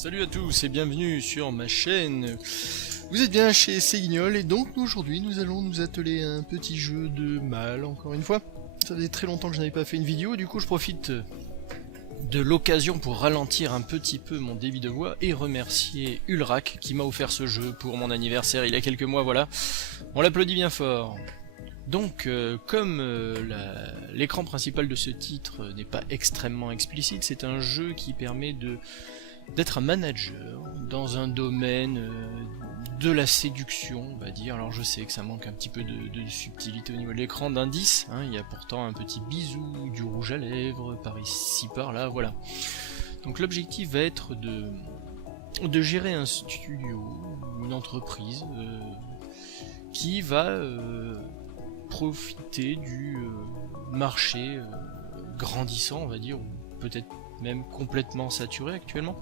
Salut à tous et bienvenue sur ma chaîne. Vous êtes bien chez Seguignol et donc aujourd'hui nous allons nous atteler à un petit jeu de mal encore une fois. Ça faisait très longtemps que je n'avais pas fait une vidéo, du coup je profite de l'occasion pour ralentir un petit peu mon débit de voix et remercier Ulrak qui m'a offert ce jeu pour mon anniversaire il y a quelques mois, voilà. On l'applaudit bien fort. Donc, comme l'écran principal de ce titre n'est pas extrêmement explicite, c'est un jeu qui permet d'être un manager dans un domaine de la séduction, on va dire. Alors je sais que ça manque un petit peu de subtilité au niveau de l'écran, d'indices, hein. Il y a pourtant un petit bisou, du rouge à lèvres, par ici, par là, voilà. Donc l'objectif va être de gérer un studio, une entreprise, qui va profiter du marché grandissant, on va dire, ou peut-être même complètement saturé actuellement.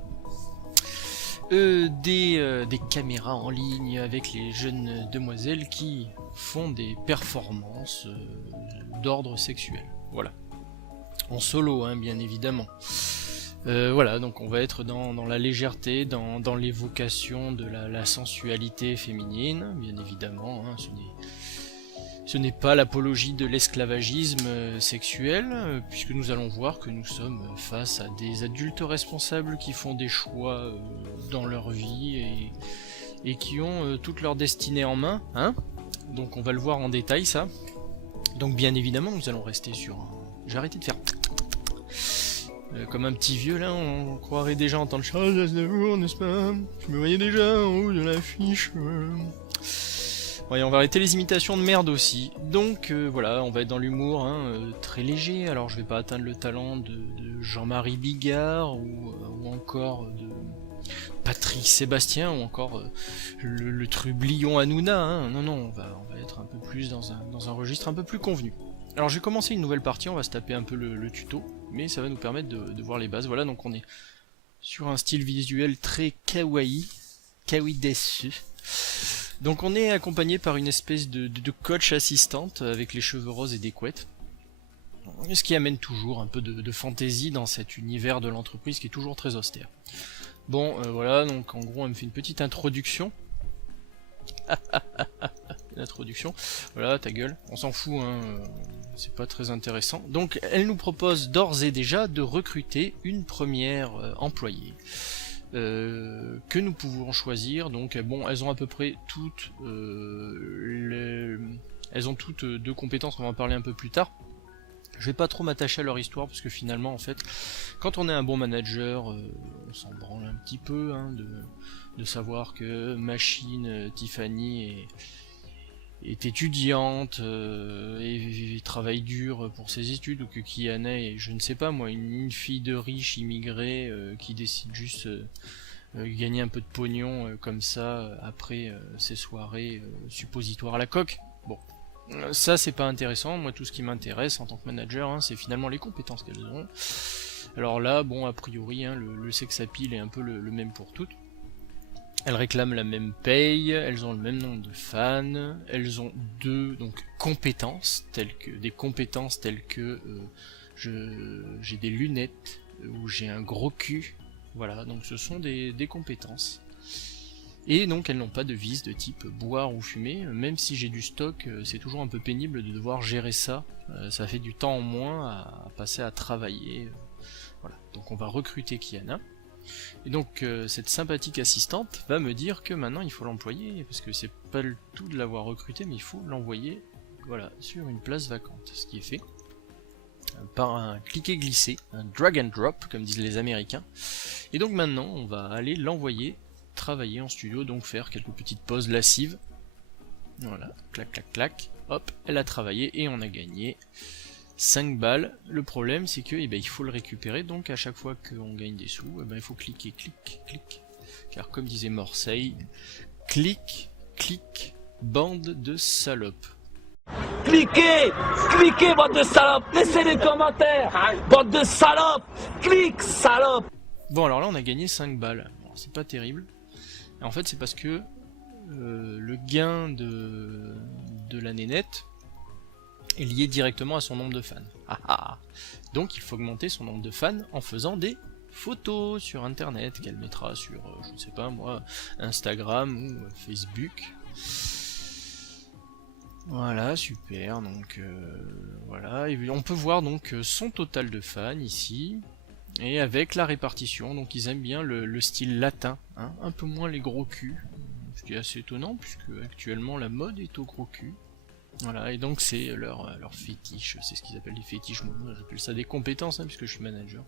Des caméras en ligne avec les jeunes demoiselles qui font des performances d'ordre sexuel. Voilà. En solo, hein, bien évidemment. Voilà, donc on va être dans la légèreté, dans l'évocation de la sensualité féminine, bien évidemment, hein, ce n'est pas l'apologie de l'esclavagisme sexuel, puisque nous allons voir que nous sommes face à des adultes responsables qui font des choix dans leur vie et qui ont toute leur destinée en main, hein. Donc on va le voir en détail ça. Donc bien évidemment nous allons rester sur un... J'ai arrêté de faire... comme un petit vieux là, on croirait déjà entendre Charles Aznavour, n'est-ce pas? Je me voyais déjà en haut de l'affiche. Ouais, on va arrêter les imitations de merde aussi. Donc voilà, on va être dans l'humour, hein, très léger. Alors je vais pas atteindre le talent de Jean-Marie Bigard ou encore de Patrick Sébastien ou encore le trublion Hanouna, hein. Non, on va être un peu plus dans un registre un peu plus convenu. Alors je vais commencer une nouvelle partie, on va se taper un peu le tuto, mais ça va nous permettre de voir les bases. Voilà, donc on est sur un style visuel très kawaii desu. Donc on est accompagné par une espèce de coach assistante avec les cheveux roses et des couettes. Ce qui amène toujours un peu de fantaisie dans cet univers de l'entreprise qui est toujours très austère. Bon, voilà, donc en gros elle me fait une petite introduction. Une introduction. Voilà, ta gueule. On s'en fout, hein, c'est pas très intéressant. Donc elle nous propose d'ores et déjà de recruter une première employée. Que nous pouvons choisir. Donc bon, elles ont à peu près toutes elles ont toutes deux compétences, on va en parler un peu plus tard. Je vais pas trop m'attacher à leur histoire parce que finalement en fait quand on est un bon manager on s'en branle un petit peu, hein, de savoir que Machine Tiffany est étudiante et travaille dur pour ses études, ou que Kiana est, je ne sais pas moi, une fille de riche immigrée qui décide juste gagner un peu de pognon comme ça après ses soirées suppositoires à la coque. Bon, ça c'est pas intéressant. Moi tout ce qui m'intéresse en tant que manager, hein, c'est finalement les compétences qu'elles ont. Alors là, bon, a priori, hein, le sex appeal est un peu le même pour toutes. Elles réclament la même paye, elles ont le même nombre de fans, elles ont des compétences telles que j'ai des lunettes ou j'ai un gros cul. Voilà, donc ce sont des compétences. Et donc elles n'ont pas de vice de type boire ou fumer, même si j'ai du stock, c'est toujours un peu pénible de devoir gérer ça. Ça fait du temps en moins à passer à travailler. Voilà, donc on va recruter Kiana. Et donc cette sympathique assistante va me dire que maintenant il faut l'employer, parce que c'est pas le tout de l'avoir recruté, mais il faut l'envoyer, voilà, sur une place vacante, ce qui est fait par un cliquer-glisser, un drag and drop comme disent les Américains. Et donc maintenant on va aller l'envoyer travailler en studio, donc faire quelques petites pauses lascives. Voilà, clac clac clac, hop, elle a travaillé et on a gagné 5 balles. Le problème c'est que il faut le récupérer, donc à chaque fois qu'on gagne des sous, il faut cliquer, clic, clic. Car comme disait Morseille, clic, clic, bande de salopes. Cliquez, cliquez, bande de salopes, laissez des commentaires, bande de salopes, clique, salope. Bon alors là on a gagné 5 balles, c'est pas terrible. Et en fait c'est parce que le gain de la nénette est lié directement à son nombre de fans. Donc il faut augmenter son nombre de fans en faisant des photos sur internet qu'elle mettra sur, je ne sais pas moi, Instagram ou Facebook. Voilà, super, donc voilà, et on peut voir donc son total de fans ici, et avec la répartition, donc ils aiment bien le style latin, hein, un peu moins les gros culs, ce qui est assez étonnant, puisque actuellement la mode est au gros cul. Voilà, et donc c'est leur fétiche, c'est ce qu'ils appellent les fétiches, moi j'appelle ça des compétences, hein, puisque je suis manager.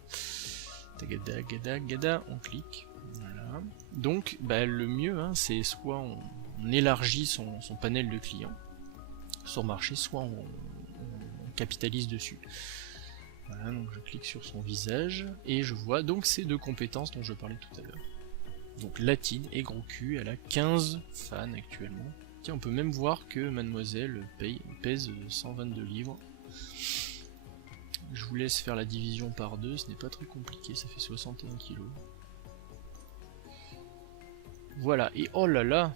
Tagada, gada, gada, on clique, voilà. Donc, bah, le mieux, hein, c'est soit on élargit son panel de clients, sur marché, soit on capitalise dessus. Voilà, donc je clique sur son visage et je vois donc ces deux compétences dont je parlais tout à l'heure. Donc latine et gros cul, elle a 15 fans actuellement. Tiens, on peut même voir que mademoiselle pèse 122 livres. Je vous laisse faire la division par 2, ce n'est pas très compliqué, ça fait 61 kg. Voilà, et oh là là.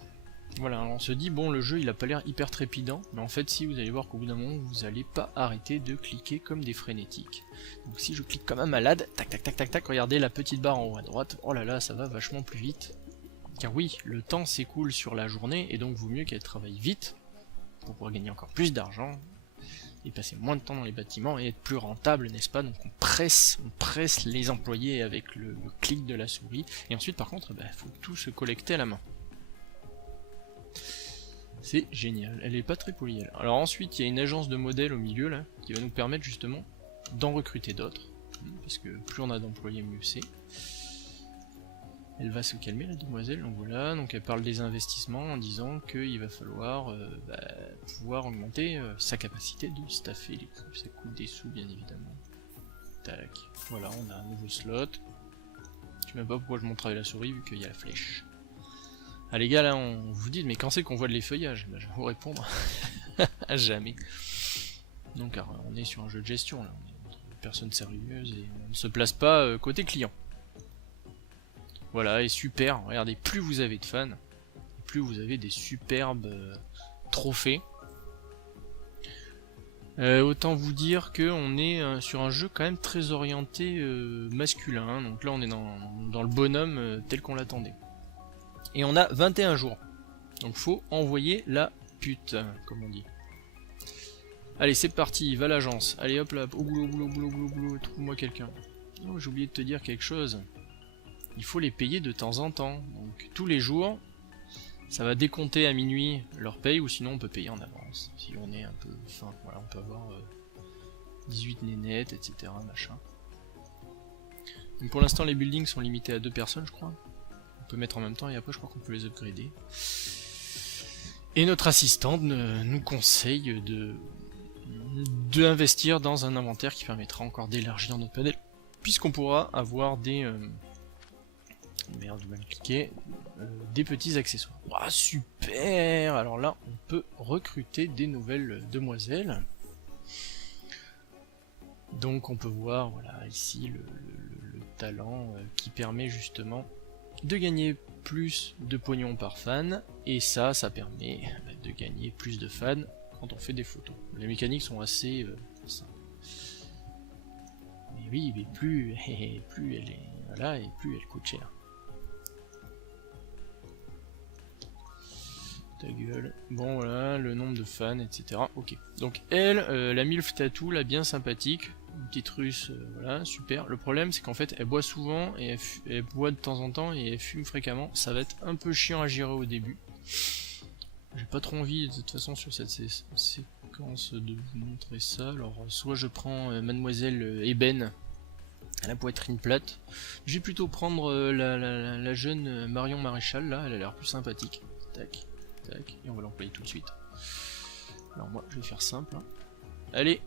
Voilà, alors on se dit, bon, le jeu il a pas l'air hyper trépidant, mais en fait si, vous allez voir qu'au bout d'un moment vous allez pas arrêter de cliquer comme des frénétiques. Donc si je clique comme un malade, tac tac tac tac tac, regardez la petite barre en haut à droite, oh là là, ça va vachement plus vite. Car oui, le temps s'écoule sur la journée, et donc vaut mieux qu'elle travaille vite, pour pouvoir gagner encore plus d'argent, et passer moins de temps dans les bâtiments, et être plus rentable, n'est-ce pas? Donc on presse les employés avec le clic de la souris, et ensuite par contre, bah, faut tout se collecter à la main. C'est génial, elle est pas très polie elle. Alors ensuite il y a une agence de modèles au milieu là, qui va nous permettre justement d'en recruter d'autres, parce que plus on a d'employés mieux c'est. Elle va se calmer la demoiselle, donc voilà, donc elle parle des investissements en disant qu'il va falloir pouvoir augmenter sa capacité de staffer l'équipe, ça coûte des sous bien évidemment. Tac, voilà on a un nouveau slot, je sais même pas pourquoi je montre avec la souris vu qu'il y a la flèche. Ah les gars là on vous dit mais quand c'est qu'on voit de l'effeuillage? Bah, je vais vous répondre à jamais. Donc alors, on est sur un jeu de gestion là, on est une personne sérieuse et on ne se place pas côté client. Voilà et super, regardez, plus vous avez de fans, plus vous avez des superbes trophées. Autant vous dire que on est sur un jeu quand même très orienté masculin, hein. Donc là on est dans le bonhomme tel qu'on l'attendait. Et on a 21 jours. Donc faut envoyer la pute, comme on dit. Allez, c'est parti, va à l'agence. Allez hop là, au boulot, boulot, boulot, boulot, boulot, trouve-moi quelqu'un. Oh, j'ai oublié de te dire quelque chose. Il faut les payer de temps en temps. Donc tous les jours, ça va décompter à minuit leur paye, ou sinon on peut payer en avance. Si on est un peu fin, voilà, on peut avoir 18 nénettes, etc. machin. Donc pour l'instant les buildings sont limités à 2 personnes je crois. On peut mettre en même temps et après je crois qu'on peut les upgrader. Et notre assistante nous conseille d'investir dans un inventaire qui permettra encore d'élargir notre panel, puisqu'on pourra avoir des merde, je vais mal cliquer, des petits accessoires. Wow, super. Alors là on peut recruter des nouvelles demoiselles. Donc on peut voir voilà ici le talent qui permet justement de gagner plus de pognon par fan, et ça permet de gagner plus de fans quand on fait des photos. Les mécaniques sont assez simples. Mais oui, mais plus elle est voilà, et plus elle coûte cher. Ta gueule. Bon voilà, le nombre de fans, etc. Ok. Donc elle, la MILF Tattoo, la bien sympathique, une petite russe, voilà, super. Le problème c'est qu'en fait elle boit souvent et elle boit de temps en temps et elle fume fréquemment. Ça va être un peu chiant à gérer au début. J'ai pas trop envie de toute façon sur cette séquence de vous montrer ça. Alors soit je prends Mademoiselle Eben à la poitrine plate. Je vais plutôt prendre la jeune Marion Maréchal là, elle a l'air plus sympathique. Tac, tac, et on va l'employer tout de suite. Alors moi je vais faire simple. Hein. Allez,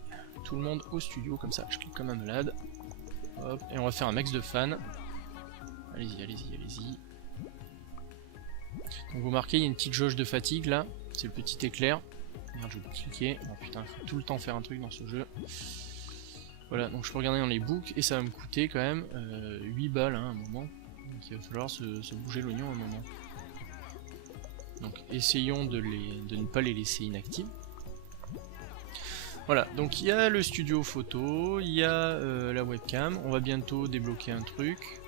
tout le monde au studio, comme ça, je clique comme un malade. Hop, et on va faire un max de fans. Allez-y, allez-y, allez-y. Donc vous marquez, il y a une petite jauge de fatigue là, c'est le petit éclair. Merde, je vais cliquer. Oh putain, il faut tout le temps faire un truc dans ce jeu. Voilà, donc je peux regarder dans les books, et ça va me coûter quand même 8 balles hein, à un moment. Donc il va falloir se bouger l'oignon à un moment. Donc essayons de ne pas les laisser inactifs. Voilà, donc il y a le studio photo, il y a la webcam, on va bientôt débloquer un truc.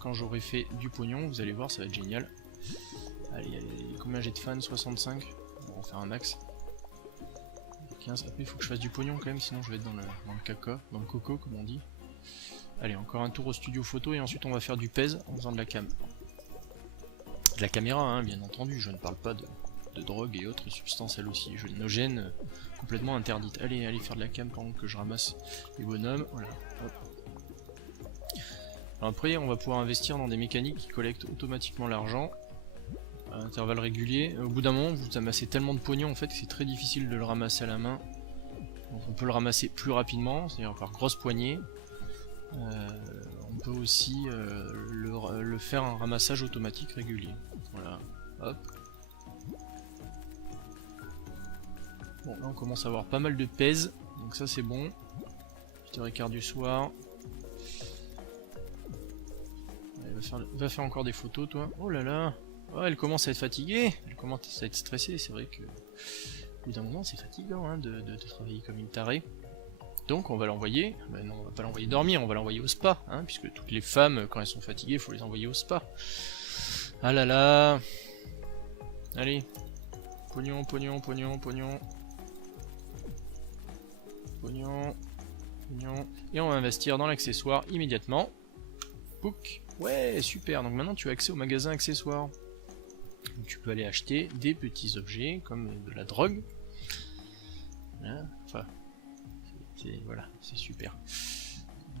Quand j'aurai fait du pognon, vous allez voir, ça va être génial. Allez, combien j'ai de fans? 65. On va en faire un max. 15, après il faut que je fasse du pognon quand même, sinon je vais être dans le caca, dans le coco comme on dit. Allez, encore un tour au studio photo et ensuite on va faire du pèse en faisant de la cam. De la caméra, hein, bien entendu, je ne parle pas de drogue et autres substances elles aussi, hallucinogènes complètement interdites. Allez faire de la cam pendant que je ramasse les bonhommes, voilà. Hop. Alors après on va pouvoir investir dans des mécaniques qui collectent automatiquement l'argent à intervalles réguliers. Au bout d'un moment vous amassez tellement de pognon en fait que c'est très difficile de le ramasser à la main. Donc on peut le ramasser plus rapidement, c'est-à-dire par grosse poignée. On peut aussi le faire un ramassage automatique régulier. Voilà, hop. Bon, là on commence à avoir pas mal de pèse, donc ça c'est bon. Petit récart du soir. Allez, va faire encore des photos toi. Oh là là, oh, elle commence à être fatiguée, elle commence à être stressée, c'est vrai que au bout d'un moment c'est fatigant hein, de travailler comme une tarée. Donc on va l'envoyer, ben non on va pas l'envoyer dormir, on va l'envoyer au spa, hein, puisque toutes les femmes quand elles sont fatiguées il faut les envoyer au spa. Ah là là. Allez. Pognon, pognon, pognon, pognon. Pognon. Pognon. Et on va investir dans l'accessoire immédiatement. Pouc. Ouais, super, donc maintenant tu as accès au magasin accessoires. Donc, tu peux aller acheter des petits objets comme de la drogue. Voilà. Enfin, voilà, c'est super.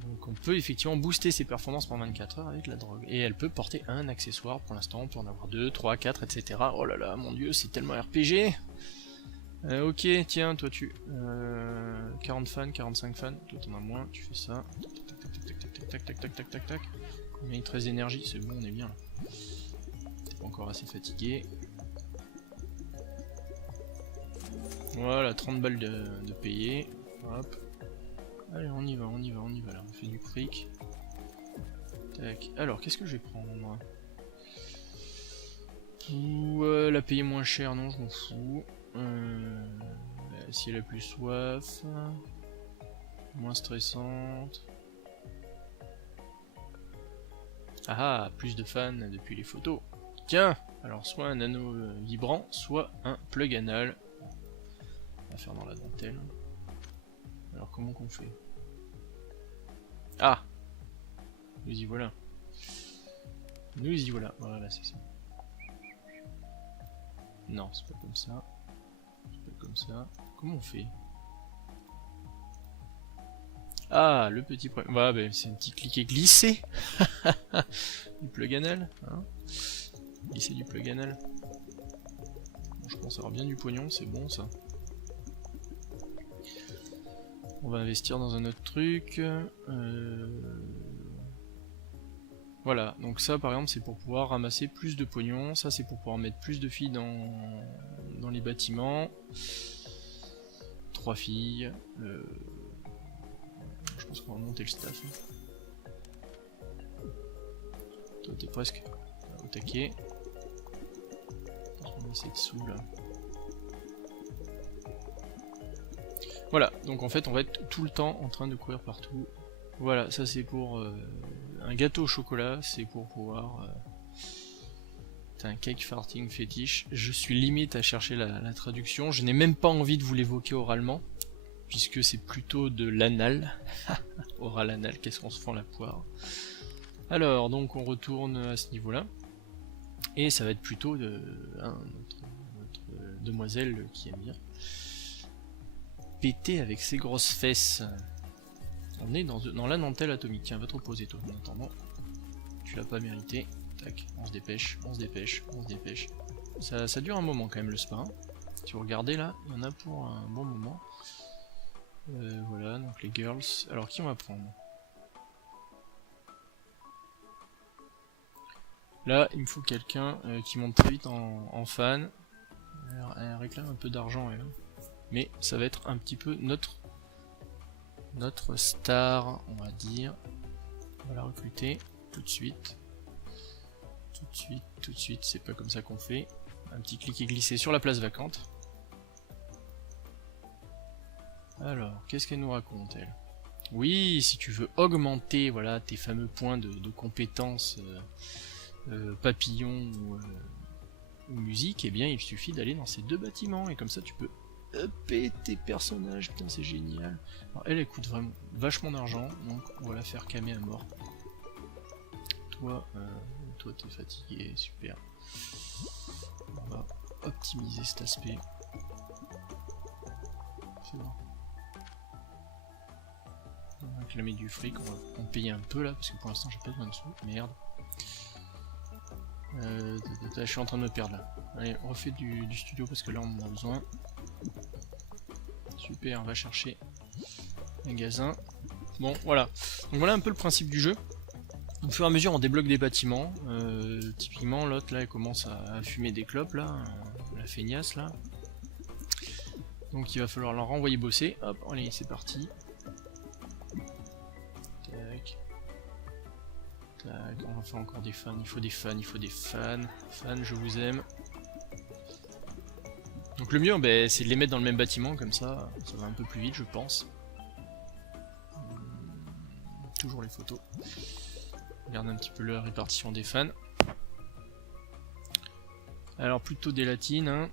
Donc on peut effectivement booster ses performances pendant 24 heures avec la drogue. Et elle peut porter un accessoire, pour l'instant on peut en avoir 2, 3, 4, etc. Oh là là, mon dieu, c'est tellement RPG. Ok, tiens, toi tu... 40 fans, 45 fans, toi t'en as moins, tu fais ça. Tac, tac, tac, tac, tac, tac, tac, tac. Combien il te reste d'énergie? C'est bon, on est bien là. T'es pas encore assez fatigué. Voilà, 30 balles de payer. Hop. Allez, on y va, on y va, on y va là, on fait du fric. Tac. Alors, qu'est-ce que je vais prendre moi? La payer moins cher, non, je m'en fous. Si elle a plus soif. Moins stressante. Ah, plus de fans depuis les photos. Tiens, alors soit un anneau vibrant, soit un plug anal. On va faire dans la dentelle. Alors comment qu'on fait? Ah! Nous y voilà. Nous y voilà. Voilà, c'est ça. Non, c'est pas comme ça. C'est pas comme ça. Comment on fait? Ah, le petit problème. Bah, c'est un petit cliquer glisser. Du plug anal. Hein, glisser du plug anal. Bon, je pense avoir bien du pognon, c'est bon ça. On va investir dans un autre truc. Voilà, donc ça par exemple c'est pour pouvoir ramasser plus de pognon. Ça c'est pour pouvoir mettre plus de filles dans les bâtiments. 3 filles. Je pense qu'on va monter le staff. Toi t'es presque au taquet. On va essayer de sous là. Voilà, donc en fait on va être tout le temps en train de courir partout. Voilà, ça c'est pour un gâteau au chocolat, c'est pour pouvoir... T'as un cake farting fétiche. Je suis limite à chercher la traduction, je n'ai même pas envie de vous l'évoquer oralement, puisque c'est plutôt de l'anal. Oral anal, qu'est-ce qu'on se fend la poire. Alors, donc on retourne à ce niveau-là, et ça va être plutôt notre demoiselle qui aime bien péter avec ses grosses fesses. On est dans la dentelle atomique. Tiens, va te reposer toi, en attendant. Tu l'as pas mérité. Tac, on se dépêche, on se dépêche, on se dépêche. Ça dure un moment quand même le spa. Hein. Si vous regardez là, il y en a pour un bon moment. Voilà, donc les girls. Alors qui on va prendre? Là, il me faut quelqu'un qui monte très vite en fan. Elle réclame un peu d'argent elle. Mais ça va être un petit peu notre star, on va dire. On va la recruter tout de suite. Tout de suite, c'est pas comme ça qu'on fait. Un petit clic et glisser sur la place vacante. Alors, qu'est-ce qu'elle nous raconte, elle? Oui, si tu veux augmenter voilà, tes fameux points de compétences papillon ou musique, eh bien il suffit d'aller dans ces deux bâtiments, et comme ça tu peux upper tes personnages, putain c'est génial. Alors elle coûte vraiment vachement d'argent, donc on va la faire camer à mort. Toi t'es fatigué, super. On va optimiser cet aspect. C'est bon. On va réclamer du fric, on va en payer un peu là, parce que pour l'instant j'ai pas besoin de sous, merde. Je suis en train de me perdre là. Allez, on refait du studio parce que là on en a besoin. Super, on va chercher magasin. Bon, voilà. Donc voilà un peu le principe du jeu. Au fur et à mesure on débloque des bâtiments. Typiquement l'autre là elle commence à fumer des clopes là, la feignasse là. Donc il va falloir leur renvoyer bosser. Hop, allez c'est parti. Tac. Tac, on va faire encore des fans, il faut des fans, il faut des fans. Fans, je vous aime. Donc le mieux ben, c'est de les mettre dans le même bâtiment, comme ça va un peu plus vite je pense. Toujours les photos. Regarde un petit peu la répartition des fans. Alors plutôt des latines, hein.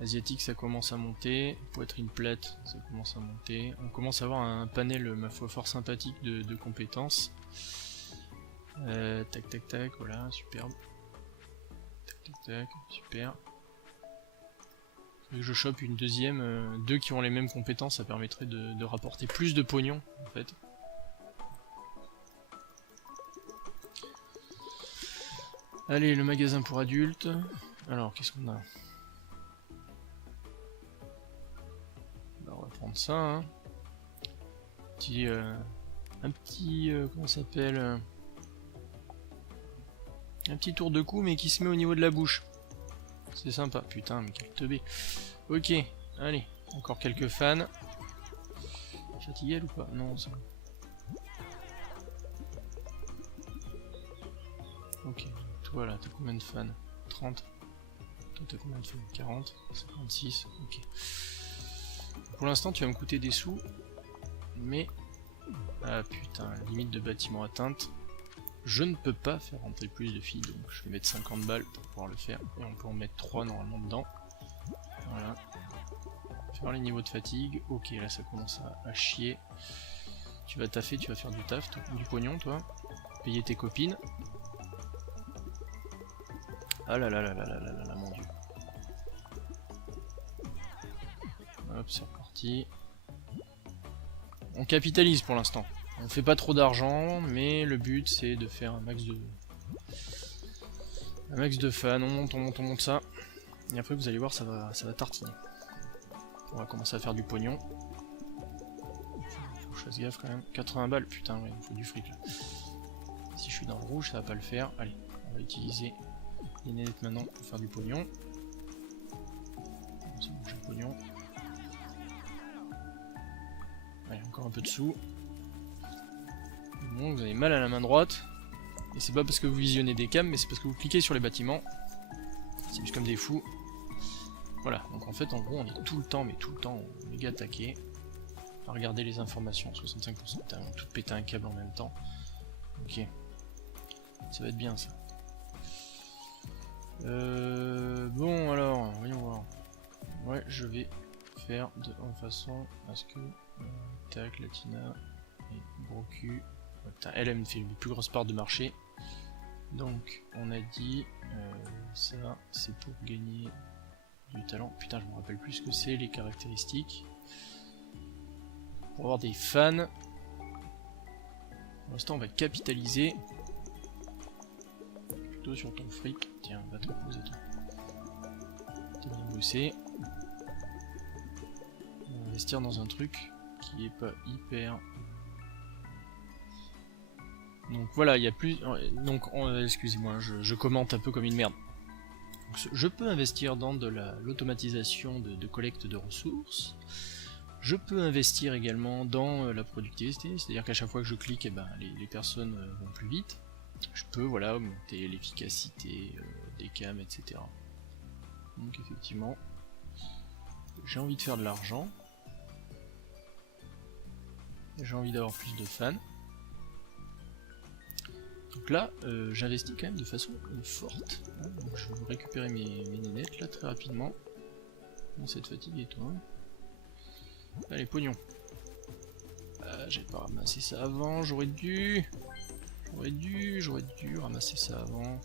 Asiatique ça commence à monter, poitrine plate ça commence à monter. On commence à avoir un panel ma foi fort sympathique de compétences. Tac tac tac, voilà, superbe. Tac tac tac, super. Je chope une deuxième, deux qui ont les mêmes compétences, ça permettrait de rapporter plus de pognon en fait. Allez, le magasin pour adultes. Alors, qu'est-ce qu'on a? On va prendre ça, hein. Un petit comment ça s'appelle, un petit tour de cou mais qui se met au niveau de la bouche. C'est sympa, putain mais quel teubé. Ok, allez, encore quelques fans. Fatigué elle ou pas? Non, ça. Ok, toi là, t'as combien de fans? 30. Toi t'as combien de fans? 40, 56, ok. Pour l'instant tu vas me coûter des sous, mais... Ah putain, limite de bâtiment atteinte. Je ne peux pas faire rentrer plus de filles, donc je vais mettre 50 balles pour pouvoir le faire. Et on peut en mettre 3 normalement dedans. Voilà. Faire les niveaux de fatigue. Ok, là ça commence à chier. Tu vas taffer, tu vas faire du taf, du pognon toi. Payer tes copines. Ah là là là là là là là là, mon dieu. Hop, c'est reparti. On capitalise pour l'instant. On fait pas trop d'argent, mais le but c'est de faire un max de fans. On monte ça. Et après vous allez voir, ça va tartiner. On va commencer à faire du pognon. Faut que je fasse gaffe quand même. 80 balles, putain, ouais, il faut du fric là. Si je suis dans le rouge, ça va pas le faire. Allez, on va utiliser les nénettes maintenant pour faire du pognon. C'est bon, j'ai le pognon. Allez, encore un peu de sous. Bon, vous avez mal à la main droite. Et c'est pas parce que vous visionnez des cams, mais c'est parce que vous cliquez sur les bâtiments. C'est juste comme des fous. Voilà, donc en fait, en gros, on est tout le temps, mais tout le temps, méga attaqué. À regarder les informations, 65%. Putain, on va tout péter un câble en même temps. Ok. Ça va être bien, ça. Bon, alors, voyons voir. Ouais, je vais faire en façon à ce que... tac, Latina et gros cul. Putain, elle me fait les plus grosses parts de marché. Donc, on a dit... ça, c'est pour gagner du talent. Putain, je me rappelle plus ce que c'est, les caractéristiques. Pour avoir des fans. Pour l'instant, on va capitaliser. Plutôt sur ton fric. Tiens, va te reposer, toi. T'es bien bossé. On va investir dans un truc qui est pas hyper... Donc voilà, il y a plus... Donc, excusez-moi, je commente un peu comme une merde. Donc, je peux investir dans de l'automatisation de collecte de ressources. Je peux investir également dans la productivité, c'est-à-dire qu'à chaque fois que je clique, eh ben, les personnes vont plus vite. Je peux voilà, augmenter l'efficacité des cams, etc. Donc effectivement, J'ai envie de faire de l'argent. J'ai envie d'avoir plus de fans. Donc là, j'investis quand même de façon forte. Donc je vais récupérer mes nénettes là très rapidement. Bon, c'est de fatiguer toi. Allez, pognon. J'ai pas ramassé ça avant, j'aurais dû ramasser ça avant.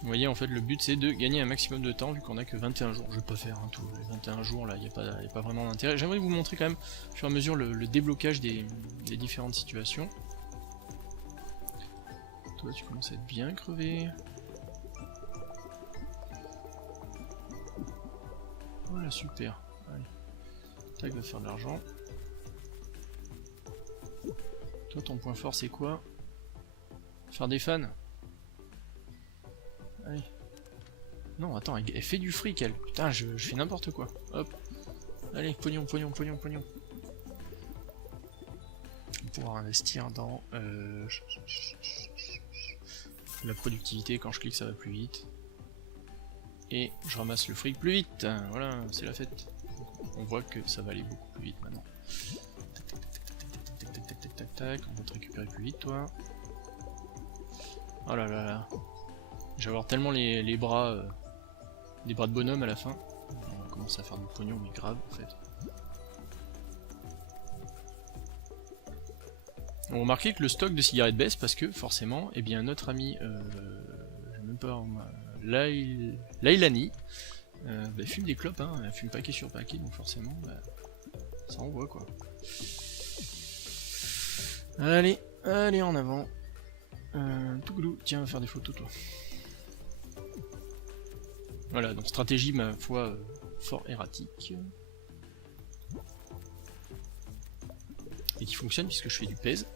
Vous voyez, en fait, le but c'est de gagner un maximum de temps vu qu'on a que 21 jours. Je vais pas faire un tout. Les 21 jours là, il n'y a pas vraiment d'intérêt. J'aimerais vous montrer quand même, au fur et à mesure, le déblocage des différentes situations. Toi, tu commences à être bien crevé. Voilà, super. Allez. Tac, va faire de l'argent. Toi, ton point fort, c'est quoi? Faire des fans. Allez. Non, attends, elle fait du fric, elle. Putain, je fais n'importe quoi. Hop. Allez, pognon, pognon, pognon, pognon. On va pouvoir investir dans la productivité. Quand je clique, ça va plus vite. Et je ramasse le fric plus vite. Voilà, c'est la fête. On voit que ça va aller beaucoup plus vite maintenant. Tac, tac, tac, tac, tac, tac, tac. On va te récupérer plus vite, toi. Oh là là là. Je vais avoir tellement les bras, des bras de bonhomme à la fin. On va commencer à faire du pognon, mais grave en fait. On remarquez que le stock de cigarettes baisse parce que forcément, eh bien notre ami, je sais même pas, Lailani, fume des clopes, hein, elle fume paquet sur paquet, donc forcément, ça envoie quoi. Allez, allez en avant. Tougoulou, tiens, on va faire des photos toi. Voilà, donc stratégie ma foi fort erratique. Et qui fonctionne puisque je fais du pèse.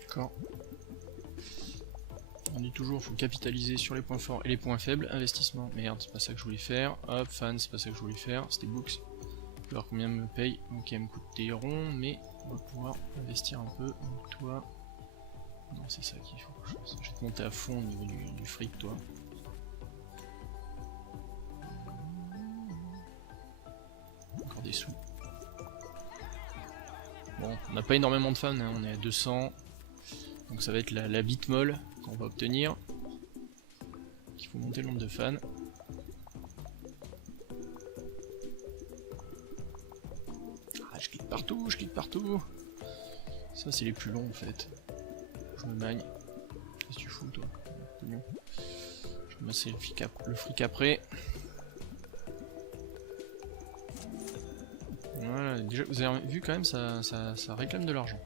D'accord. On dit toujours faut capitaliser sur les points forts et les points faibles. Investissement, merde, c'est pas ça que je voulais faire. Hop, fan, c'est pas ça que je voulais faire. C'était books. Je vais voir combien me paye. Ok, elle me coûte des ronds, mais on va pouvoir investir un peu. Donc toi. Non, c'est ça qu'il faut que je fasse. Je vais te monter à fond au niveau du fric, toi. Encore des sous. Bon, on n'a pas énormément de fans, hein, on est à 200. Donc ça va être la bite molle qu'on va obtenir. Il faut monter le nombre de fans. Ah, je clique partout, je clique partout. Ça c'est les plus longs en fait. Je me magne. Qu'est-ce que tu fous toi? Je vais masser le fric après. Voilà, déjà vous avez vu quand même ça réclame de l'argent.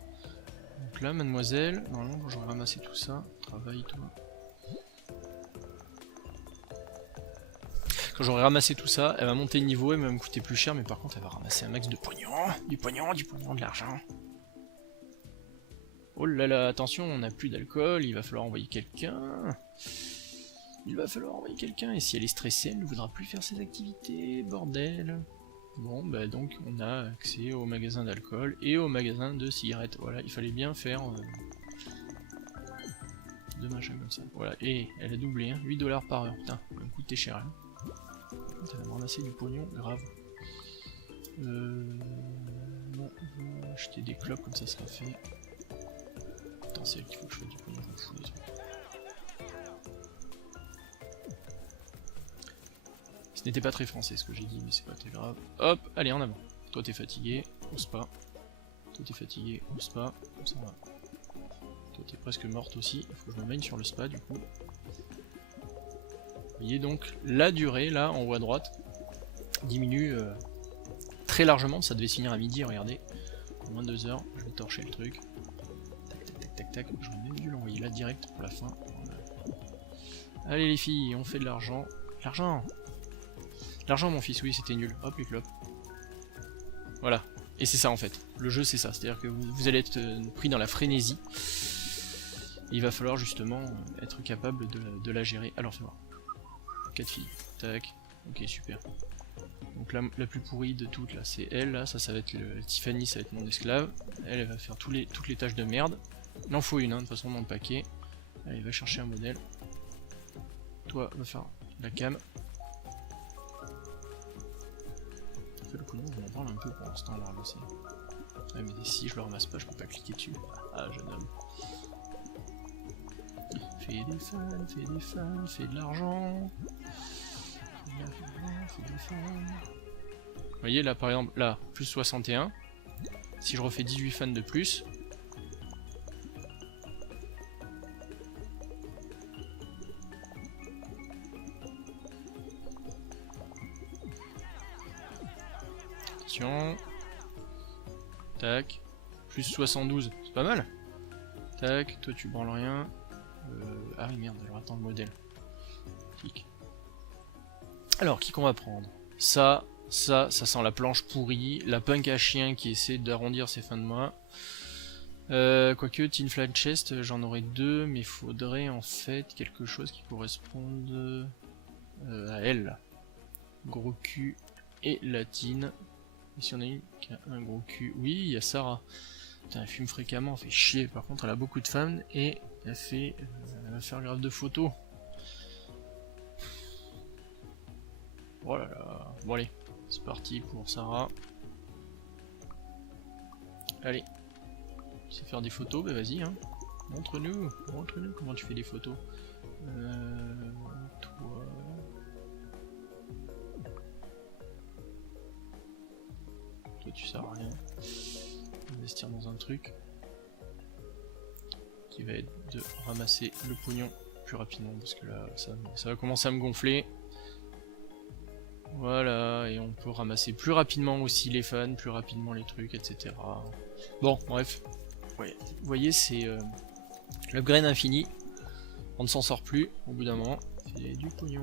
Donc là mademoiselle, normalement quand j'aurai ramassé tout ça, travaille toi. Quand j'aurai ramassé tout ça, elle va monter de niveau, elle va me coûter plus cher, mais par contre elle va ramasser un max de pognon, du pognon, de l'argent. Oh là là, attention, on n'a plus d'alcool, il va falloir envoyer quelqu'un. Il va falloir envoyer quelqu'un, et si elle est stressée, elle ne voudra plus faire ses activités, bordel. Bon, bah donc on a accès au magasin d'alcool et au magasin de cigarettes. Voilà, il fallait bien faire deux machins comme ça. Voilà, et elle a doublé, hein, 8 $ par heure. Putain, ça va me coûter cher. Hein. Ça va me ramasser du pognon, grave. Bon, je vais acheter des clopes comme ça sera fait. Putain, c'est elle qu'il faut que je fasse du pognon, je me fous des trucs. Ce n'était pas très français ce que j'ai dit, mais c'est pas très grave. Hop, allez en avant. Toi t'es fatigué, ose pas. Toi t'es fatigué, ose pas. Comme ça va. Toi t'es presque morte aussi. Il faut que je me mène sur le spa du coup. Vous voyez donc la durée là en haut à droite diminue très largement. Ça devait se finir à midi, regardez. En moins de 2 heures, je vais torcher le truc. Tac tac tac tac tac. J'aurais même dû l'envoyer là direct pour la fin. Voilà. Allez les filles, on fait de l'argent. L'argent! L'argent mon fils, oui c'était nul. Hop les clopes. Voilà. Et c'est ça en fait. Le jeu c'est ça. C'est-à-dire que vous allez être pris dans la frénésie. Et il va falloir justement être capable de la gérer. Alors fais voir. 4 filles. Tac. Ok super. Donc la plus pourrie de toutes là c'est elle là. Ça va être Tiffany, ça va être mon esclave. Elle va faire toutes les tâches de merde. Il en faut une hein, de toute façon dans le paquet. Allez, va chercher un modèle. Toi, va faire la cam. Le pognon, je m'en parle un peu pour l'instant à le ramasser. Ah, mais si je le ramasse pas, je peux pas cliquer dessus. Ah, jeune homme. Fais des fans, fais de l'argent. Fais des fans. Vous voyez là, par exemple, là, plus 61. Si je refais 18 fans de plus. Attention. Tac. Plus 72, c'est pas mal. Tac, toi tu branles rien. Ah oui merde, alors attends le modèle. Clic. Alors, qui qu'on va prendre? Ça sent la planche pourrie. La punk à chien qui essaie d'arrondir ses fins de mois. Quoique, Tin Flat Chest, j'en aurais deux, mais il faudrait en fait quelque chose qui corresponde à elle. Gros cul et latine. Et si on a une qui a un gros cul, oui, il y a Sarah. Putain, elle fume fréquemment, elle fait chier. Par contre, elle a beaucoup de femmes et elle va faire grave de photos. Oh là là. Bon allez, c'est parti pour Sarah. Allez. Tu sais faire des photos, bah vas-y hein. Montre-nous comment tu fais des photos. Toi. Toi tu sers à rien. Investir dans un truc qui va être de ramasser le pognon plus rapidement parce que là ça va commencer à me gonfler. Voilà, et on peut ramasser plus rapidement aussi les fans, plus rapidement les trucs, etc. Bon, bref. Ouais. Vous voyez, c'est l'upgrade infini. On ne s'en sort plus au bout d'un moment. C'est du pognon.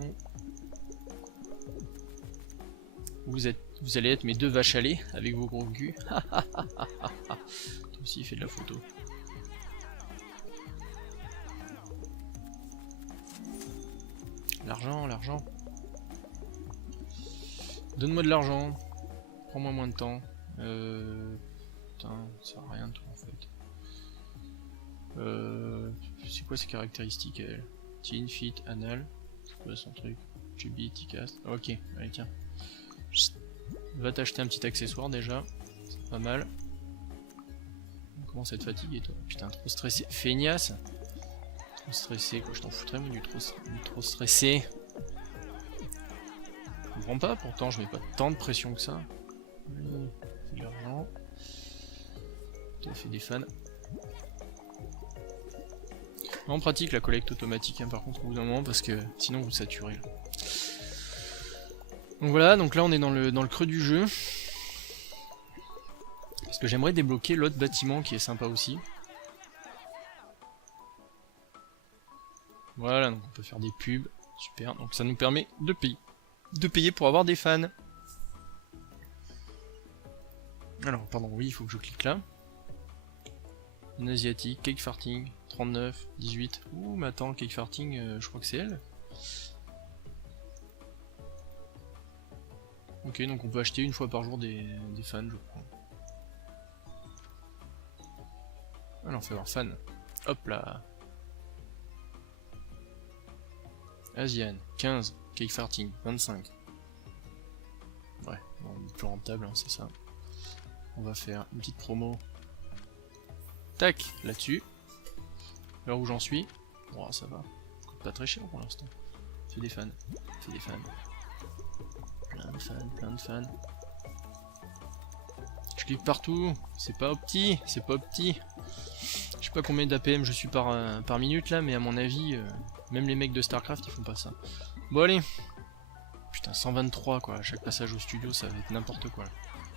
Vous allez être mes deux vaches à lait avec vos gros culs. Toi aussi, il fait de la photo. L'argent, l'argent. Donne-moi de l'argent. Prends-moi moins de temps. Putain, ça sert à rien tout en fait. C'est quoi ses caractéristiques elle? Teen, fit, anal. C'est quoi son truc? Chubby, T-cast. Ok, allez tiens. Va t'acheter un petit accessoire déjà. C'est pas mal. On commence à être fatigué toi. Putain, trop stressé. Feignasse. Trop stressé quoi, je t'en foutrais moi du trop stressé. Je comprends pas, pourtant je mets pas tant de pression que ça. Fais de l'argent. Toi fais des fans. En pratique la collecte automatique hein, par contre au bout d'un moment parce que sinon vous saturez là. Donc voilà, donc là on est dans le creux du jeu. Parce que j'aimerais débloquer l'autre bâtiment qui est sympa aussi. Voilà, donc on peut faire des pubs. Super, donc ça nous permet de payer pour avoir des fans. Alors, pardon, oui, il faut que je clique là. Une asiatique, cake farting, 39, 18. Ouh, mais attends, cake farting, je crois que c'est elle. Ok, donc on peut acheter une fois par jour des fans, je crois. Alors, on fait voir fan. Hop là. Asian, 15. Cake farting, 25. Ouais, bon, plus rentable, hein, c'est ça. On va faire une petite promo. Tac, là-dessus. Là où j'en suis. Bon, ça va. Coûte pas très cher pour l'instant. Fais des fans. Fais des fans. Plein de fans, plein de fans. Je clique partout. C'est pas opti. C'est pas opti. Je sais pas combien d'APM je suis par minute là, mais à mon avis, même les mecs de StarCraft ils font pas ça. Bon allez. Putain, 123 quoi. À chaque passage au studio, ça va être n'importe quoi. Là.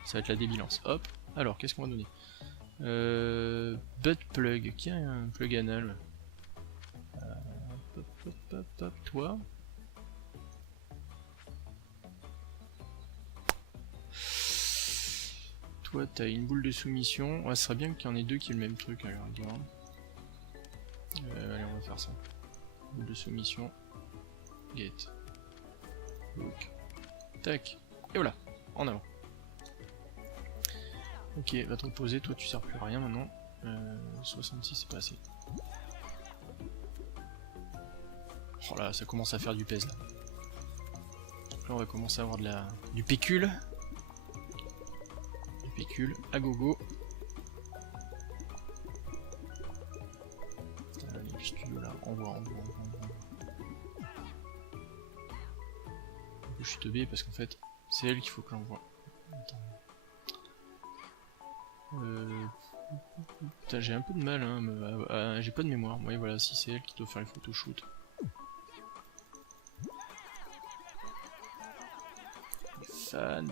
Ça va être la débilance. Hop. Alors, qu'est-ce qu'on va donner? Butt plug. Qui a un plug anal? Hop, toi. Toi, t'as une boule de soumission. Ouais, ce serait bien qu'il y en ait deux qui aient le même truc. Alors, regarde. Allez, on va faire ça. Boule de soumission. Get. Look. Tac. Et voilà. En avant. Ok, va te reposer. Toi, tu sers plus à rien maintenant. 66, c'est pas assez. Oh là, ça commence à faire du pèse là. Donc là, on va commencer à avoir du pécule. Du pécule à gogo. Les studios là, envoie. Je suis teubé parce qu'en fait, c'est elle qu'il faut que j'envoie. Putain, j'ai un peu de mal, hein, j'ai pas de mémoire. Oui, voilà, si c'est elle qui doit faire les photoshoots.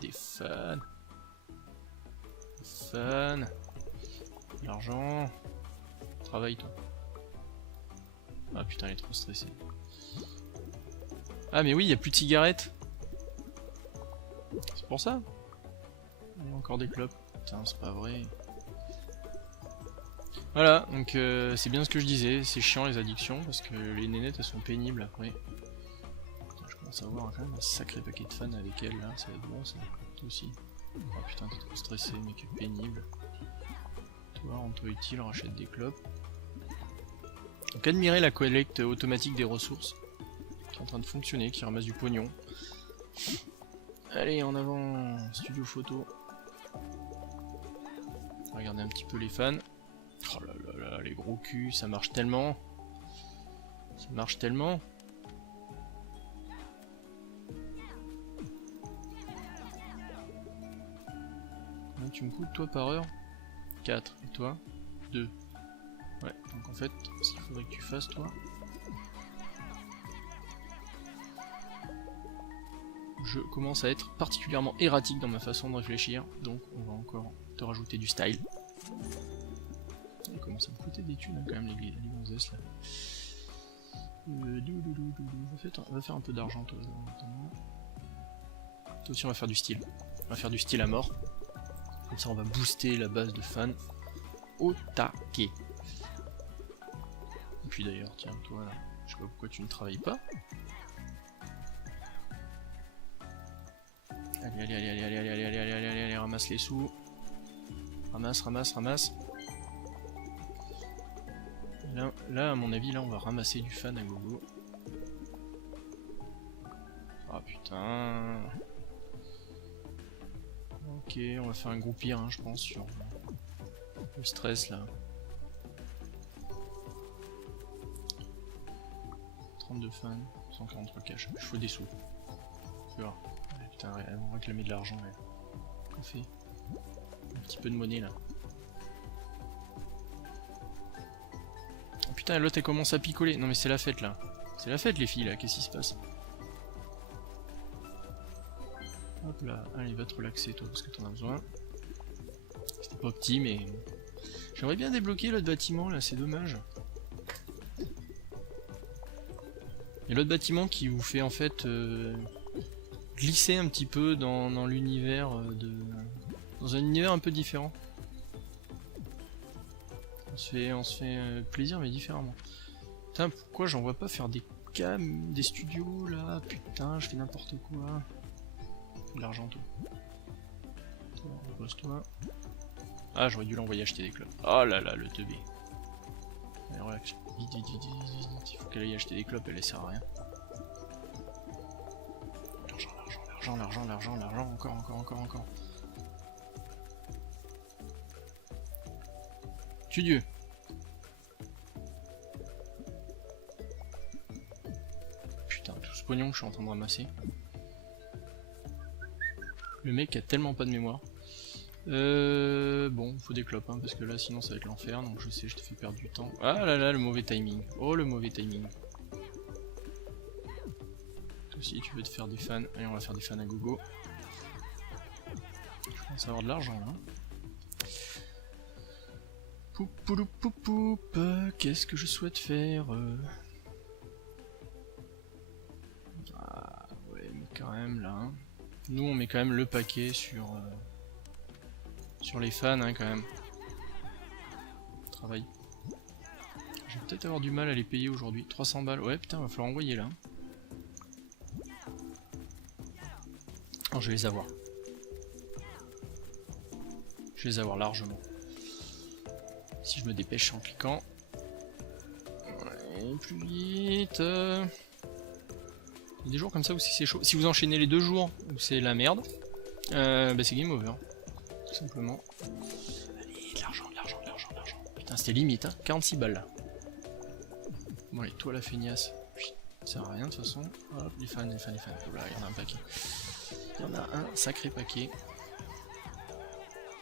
Des fans. L'argent. Travaille, toi. Ah putain, elle est trop stressée. Ah mais oui, il y a plus de cigarettes. C'est pour ça. Il y a encore des clopes. Putain, c'est pas vrai. Voilà, donc c'est bien ce que je disais, c'est chiant les addictions parce que les nénettes elles sont pénibles après. Putain, je commence à avoir quand même un sacré paquet de fans avec elle là, ça va être bon ça. Toi aussi. Oh putain, t'es trop stressé, mec, pénible. Toi, rends-toi utile, rachète des clopes. Donc admirez la collecte automatique des ressources qui est en train de fonctionner, qui ramasse du pognon. Allez, en avant, studio photo. Regardez un petit peu les fans. Oh là là là, les gros culs, ça marche tellement. Ça marche tellement. Là, tu me coûtes toi par heure 4. Et toi 2. Ouais, donc en fait, ce qu'il faudrait que tu fasses toi. Je commence à être particulièrement erratique dans ma façon de réfléchir, donc on va encore te rajouter du style. Il commence à me coûter des thunes hein, quand même les gonzesses là. On va faire un peu d'argent toi. Toi aussi on va faire du style. On va faire du style à mort. Comme ça on va booster la base de fans au taquet. Et puis d'ailleurs, tiens toi là, je sais pas pourquoi tu ne travailles pas. Allez, ramasse les sous. Ramasse. Là, à mon avis, là, on va ramasser du fan à gogo. Ah putain. Ok, on va faire un groupir, hein, je pense, sur le stress là. 32 fans, 143 cash. Je faut des sous. Tu vois. Putain, elles vont réclamer de l'argent. On fait un petit peu de monnaie là. Oh, putain, l'autre elle commence à picoler. Non mais c'est la fête là. C'est la fête les filles là, qu'est-ce qui se passe? Hop là, allez va te relaxer toi parce que t'en as besoin. C'était pas petit mais... J'aimerais bien débloquer l'autre bâtiment là, c'est dommage. Il y a l'autre bâtiment qui vous fait en fait... glisser un petit peu dans l'univers dans un univers un peu différent. On se fait plaisir mais différemment. Putain, pourquoi j'en vois pas faire des cams, des studios là? Putain, je fais n'importe quoi. De l'argent toi. Toi, repose-toi. Ah, j'aurais dû l'envoyer acheter des clopes. Oh là là, le teubé. Allez, relax. Vite. Il faut qu'elle aille acheter des clopes, elle sert à rien. L'argent, encore. Tu Dieu. Putain, tout ce pognon que je suis en train de ramasser. Le mec a tellement pas de mémoire. Bon, faut des clopes, hein, parce que là, sinon ça va être l'enfer, donc je sais, je te fais perdre du temps. Ah là là, le mauvais timing. Oh, le mauvais timing. Toi aussi, tu veux te faire des fans. Allez, on va faire des fans à gogo. Je commence à avoir de l'argent, là. Poup, qu'est-ce que je souhaite faire Ah, ouais, mais quand même, là. Hein. Nous, on met quand même le paquet sur les fans, hein, quand même. Travail. Je vais peut-être avoir du mal à les payer aujourd'hui. 300 balles. Ouais, putain, va falloir envoyer, là. Oh, je vais les avoir. Je vais les avoir largement. Si je me dépêche en cliquant. Ouais, plus vite. Il y a des jours comme ça où c'est chaud. Si vous enchaînez les 2 jours où c'est la merde, bah c'est game over. Tout simplement. Allez, de l'argent, de l'argent, de l'argent, de l'argent. Putain, c'était limite, hein. 46 balles là. Bon, allez, toi la feignasse. Ça sert à rien de toute façon. Hop, les fans, les fans, les fans. Voilà, il y en a un paquet. Il y en a un sacré paquet.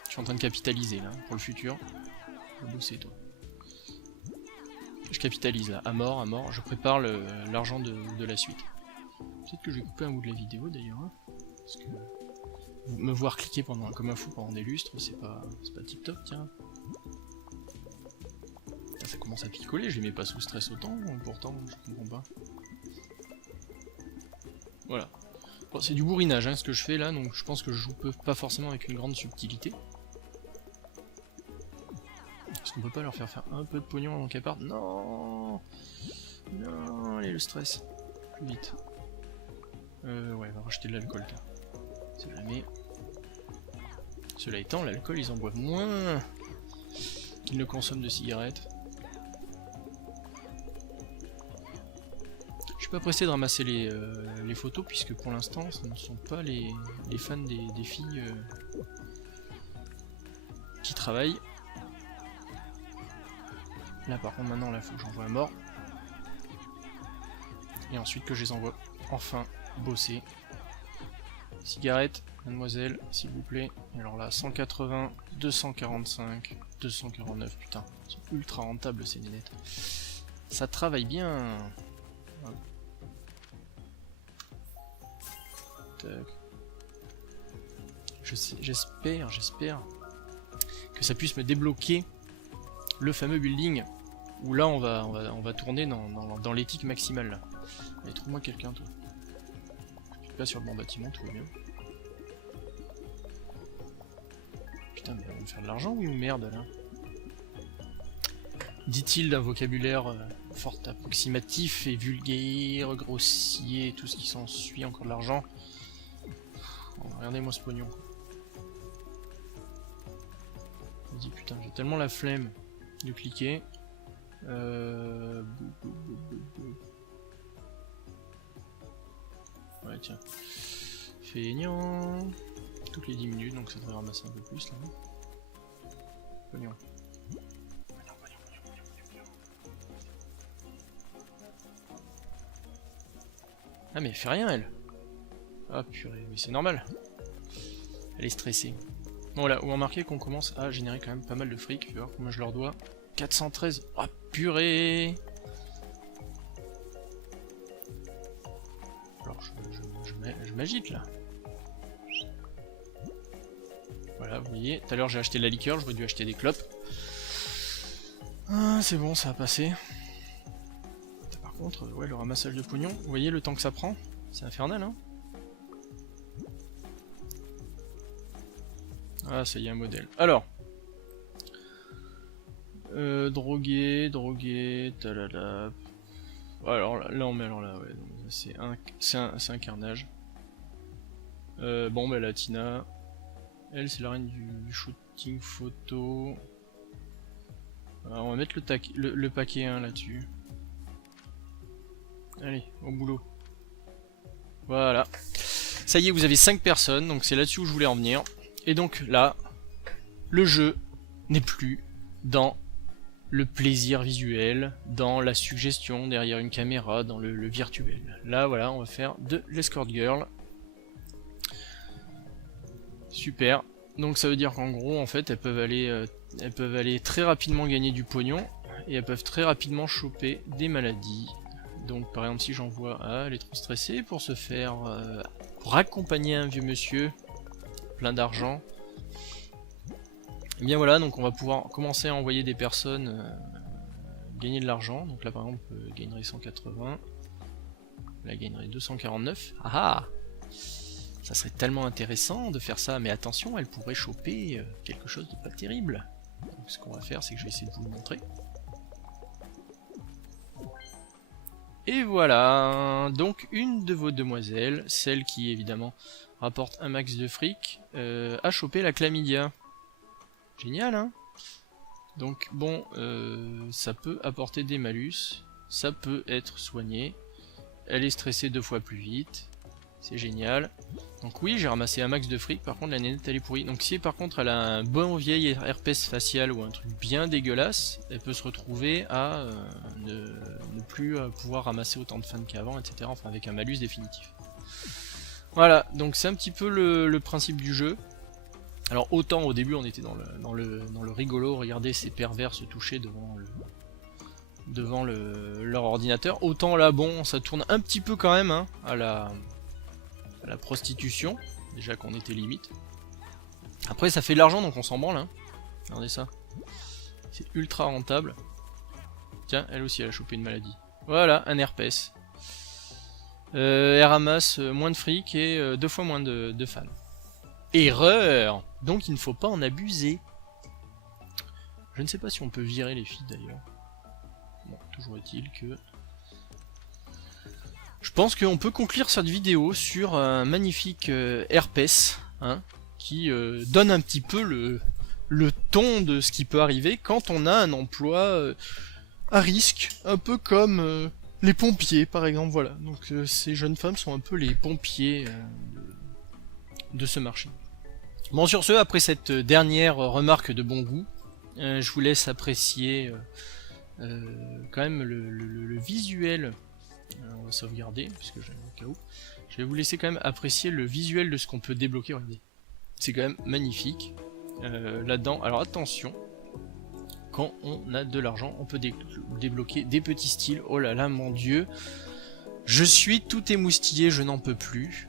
Je suis en train de capitaliser là, pour le futur. Je vais bosser toi. Je capitalise là, à mort, je prépare l'argent de la suite. Peut-être que je vais couper un bout de la vidéo d'ailleurs, hein, parce que me voir cliquer comme un fou pendant des lustres, c'est pas tip top, tiens. Ça commence à picoler, je les mets pas sous stress autant, pourtant, je comprends pas. Voilà. Bon, c'est du bourrinage hein, ce que je fais là, donc je pense que je joue pas forcément avec une grande subtilité. Est-ce qu'on peut pas leur faire un peu de pognon avant qu'elle parte? Non. Non, allez le stress. Plus vite. Ouais, on va racheter de l'alcool. C'est jamais. Cela étant, l'alcool, ils en boivent moins qu'ils ne consomment de cigarettes. Je suis pas pressé de ramasser les photos, puisque pour l'instant, ce ne sont pas les fans des filles qui travaillent. Là par contre maintenant, là faut que j'envoie un mort. Et ensuite que je les envoie enfin bosser. Cigarette, mademoiselle, s'il vous plaît. Et alors là, 180, 245, 249, putain. C'est ultra rentable ces nénettes. Ça travaille bien. Tac. J'espère que ça puisse me débloquer le fameux building où là on va tourner dans l'éthique maximale là. Allez, trouve-moi quelqu'un toi. Je suis pas sur le bon bâtiment, tout va bien. Putain, mais on va me faire de l'argent ou merde là? Dit-il d'un vocabulaire fort approximatif et vulgaire, grossier, tout ce qui s'ensuit, encore de l'argent. Oh, regardez-moi ce pognon. Je me dis putain, j'ai tellement la flemme de cliquer. Ouais tiens. Feignant. Toutes les 10 minutes, donc ça devrait ramasser un peu plus là. Pognon. Ah mais elle fait rien elle. Ah purée, mais c'est normal. Elle est stressée. Bon là, on va remarquer qu'on commence à générer quand même pas mal de fric. Tu vois comment je leur dois. 413. Ah purée. Alors je m'agite là. Voilà, vous voyez, tout à l'heure j'ai acheté de la liqueur, j'aurais dû acheter des clopes. Ah, c'est bon, ça va passer. Par contre, ouais, le ramassage de pognon, vous voyez le temps que ça prend? C'est infernal, hein? Ah, ça y est, un modèle. Alors, drogué, talala. Alors là, on met alors là, ouais, c'est un carnage. Bon, bah la Tina, elle, c'est la reine du shooting photo. Alors, on va mettre le paquet 1 là-dessus. Allez, au boulot. Voilà. Ça y est, vous avez 5 personnes, donc c'est là-dessus où je voulais en venir. Et donc là, le jeu n'est plus dans le plaisir visuel, dans la suggestion derrière une caméra, dans le virtuel. Là, voilà, on va faire de l'escort girl. Super. Donc ça veut dire qu'en gros, en fait, elles peuvent aller très rapidement gagner du pognon et elles peuvent très rapidement choper des maladies. Donc par exemple, si j'envoie, elle est trop stressée pour se faire, pour accompagner un vieux monsieur plein d'argent. Et bien voilà, donc on va pouvoir commencer à envoyer des personnes gagner de l'argent. Donc là par exemple, gagnerait 180, là gagnerait 249. Ah ah! Ça serait tellement intéressant de faire ça, mais attention, elle pourrait choper quelque chose de pas terrible. Donc ce qu'on va faire, c'est que je vais essayer de vous le montrer. Et voilà, donc une de vos demoiselles, celle qui évidemment rapporte un max de fric, a chopé la chlamydia. Génial, hein? Donc bon, ça peut apporter des malus, ça peut être soigné, elle est stressée 2 fois plus vite. C'est génial. Donc oui, j'ai ramassé un max de fric, par contre la nénette elle est pourrie. Donc si par contre elle a un bon vieil herpès facial ou un truc bien dégueulasse, elle peut se retrouver à ne plus pouvoir ramasser autant de fans qu'avant, etc. Enfin avec un malus définitif. Voilà, donc c'est un petit peu le principe du jeu. Alors autant au début on était dans le rigolo, regardez ces pervers se toucher devant leur ordinateur. Autant là bon, ça tourne un petit peu quand même hein, à la prostitution, déjà qu'on était limite. Après ça fait de l'argent donc on s'en branle hein. Regardez ça. C'est ultra rentable. Tiens, elle aussi elle a chopé une maladie. Voilà, un herpès. Elle ramasse moins de fric et 2 fois moins de fans. Erreur! Donc il ne faut pas en abuser. Je ne sais pas si on peut virer les filles d'ailleurs. Bon, toujours est-il que... Je pense qu'on peut conclure cette vidéo sur un magnifique herpès, hein, qui donne un petit peu le ton de ce qui peut arriver quand on a un emploi à risque, un peu comme les pompiers par exemple, voilà. Donc ces jeunes femmes sont un peu les pompiers de ce marché. Bon sur ce, après cette dernière remarque de bon goût, je vous laisse apprécier quand même le visuel. On va sauvegarder, puisque j'ai au cas où. Je vais vous laisser quand même apprécier le visuel de ce qu'on peut débloquer. Regardez. C'est quand même magnifique. Là-dedans, alors attention, quand on a de l'argent, on peut débloquer des petits styles. Oh là là, mon dieu. Je suis tout émoustillé, je n'en peux plus.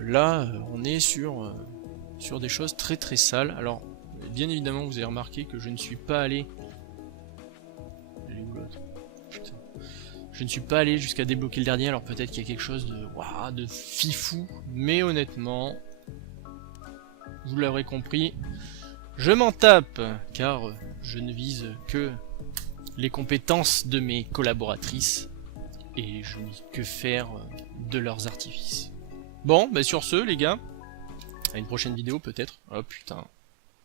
Là, on est sur des choses très très sales. Alors, bien évidemment, vous avez remarqué que je ne suis pas allé... Elle est où l'autre? Putain. Je ne suis pas allé jusqu'à débloquer le dernier, alors peut-être qu'il y a quelque chose de fifou, mais honnêtement, vous l'aurez compris, je m'en tape, car je ne vise que les compétences de mes collaboratrices, et je n'ai que faire de leurs artifices. Bon, bah sur ce les gars, à une prochaine vidéo peut-être. Oh putain.